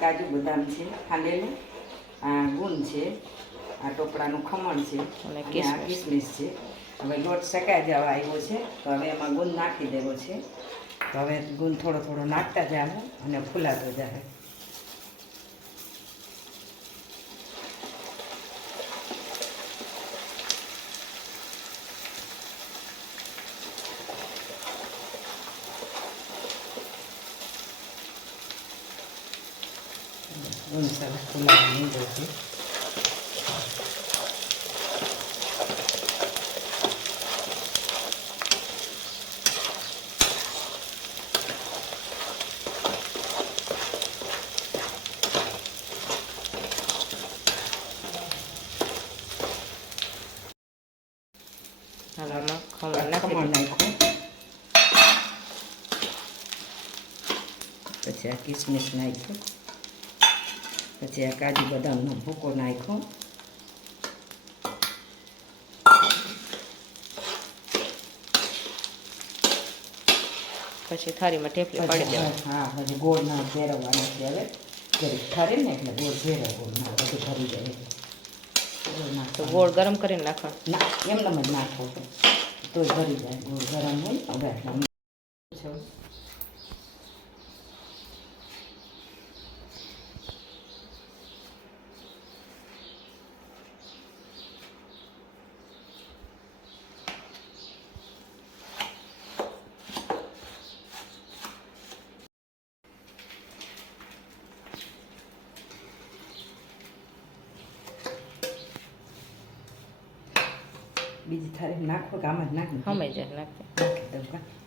કાજુ બદામ છે ખાંડેલું, આ ગુંદ છે, આ ટોપરાનું ખમણ છે અને આ કિસમિસ છે. હવે લોટ શેકાઈ જવા આવ્યો છે તો હવે એમાં ગુંદ નાખી દેવો છે. તો હવે ગુંદ થોડો થોડો નાખતા જાવ અને ફૂલાતો જાય. ગુંદ સરસ ફૂલાવા માંડ્યો છે. ખમણ નાખું, પછી આ કિસમિસ નાખ્યું, પછી આ કાજુ બદામનો ભૂકો નાખ્યો, પછી થાળીમાં ઠેપલી પાડી દેવા. હા, પછી ગોળ ના ભેરવવાનો છે. હવે જરીક ઠરે ને એટલે ગોળ ભેરવો ના બધું ભરી જાય. તો ગોળ ગરમ કરીને નાખો? ના, એમને જ નાખો તો ભરી જાય. ગોળ ગરમ હોય હવે એટલા બીજી થાળી નાખો કે આમાં જ નાખી હમે જાય નાખી દઉં કા.